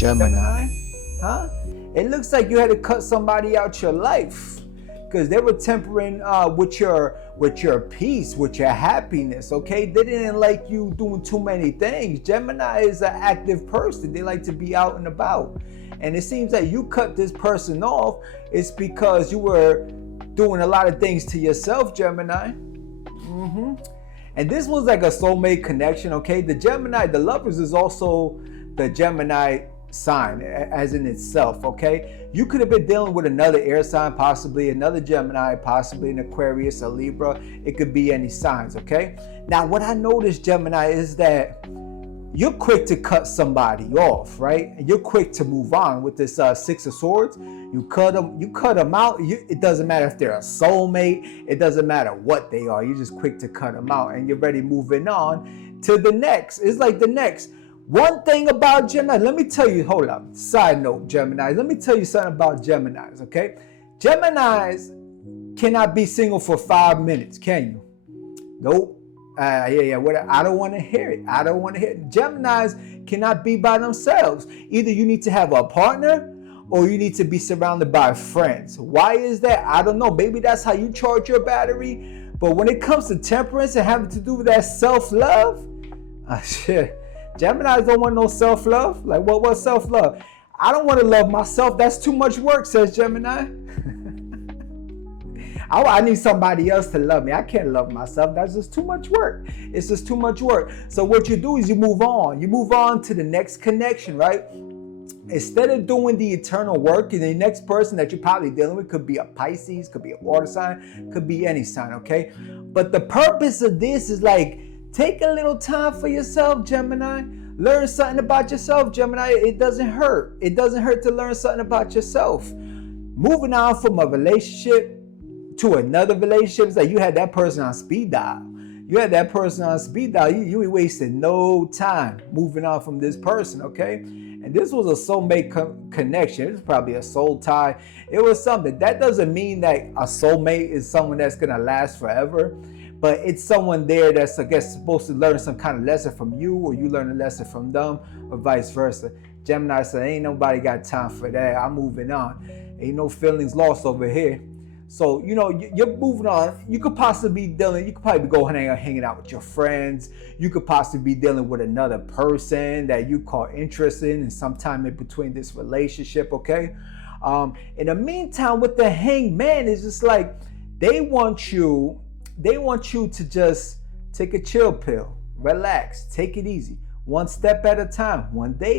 Gemini. Huh? It looks like you had to cut somebody out your life because they were tempering with your peace, with your happiness. Okay, they didn't like you doing too many things. Gemini is an active person. They like to be out and about, and it seems that you cut this person off. It's because you were doing a lot of things to yourself, Gemini. And this was like a soulmate connection. Okay, the Gemini, the lovers, is also the Gemini sign as in itself. Okay, you could have been dealing with another air sign, possibly another Gemini, possibly an Aquarius, a Libra. It could be any signs. Okay, now what I noticed, Gemini, is that you're quick to cut somebody off, right? And you're quick to move on with this Six of Swords. You cut them out. It doesn't matter if they're a soulmate. It doesn't matter what they are. You're just quick to cut them out, and you're ready moving on to the next. It's like the next. One thing about Gemini, let me tell you, hold up, side note, Gemini, let me tell you something about Geminis, okay? Geminis cannot be single for 5 minutes, can you? Nope. I don't want to hear it. I don't want to hear it. Geminis cannot be by themselves. Either you need to have a partner or you need to be surrounded by friends. Why is that? I don't know. Maybe that's how you charge your battery. But when it comes to temperance and having to do with that self-love, shit. Geminis don't want no self-love. Like, what's self-love? I don't want to love myself. That's too much work, says Gemini. I need somebody else to love me. I can't love myself. That's just too much work. It's just too much work. So what you do is you move on. You move on to the next connection, right? Instead of doing the eternal work, the next person that you're probably dealing with could be a Pisces, could be a water sign, could be any sign, okay? But the purpose of this is like, take a little time for yourself, Gemini. Learn something about yourself, Gemini. It doesn't hurt. It doesn't hurt to learn something about yourself. Moving on from a relationship to another relationship, it's like you had that person on speed dial. You had that person on speed dial. You wasted no time moving on from this person, okay? And this was a soulmate connection. It was probably a soul tie. It was something. That doesn't mean that a soulmate is someone that's going to last forever. But it's someone there that's, I guess, supposed to learn some kind of lesson from you, or you learn a lesson from them, or vice versa. Gemini said, ain't nobody got time for that. I'm moving on. Ain't no feelings lost over here. So, you're moving on. You could possibly be dealing, you could probably go hanging out with your friends. You could possibly be dealing with another person that you call interested in sometime in between this relationship, okay? In the meantime, with the Hangman, it's just like they want you to just take a chill pill, relax, take it easy, one step at a time, one day at a time.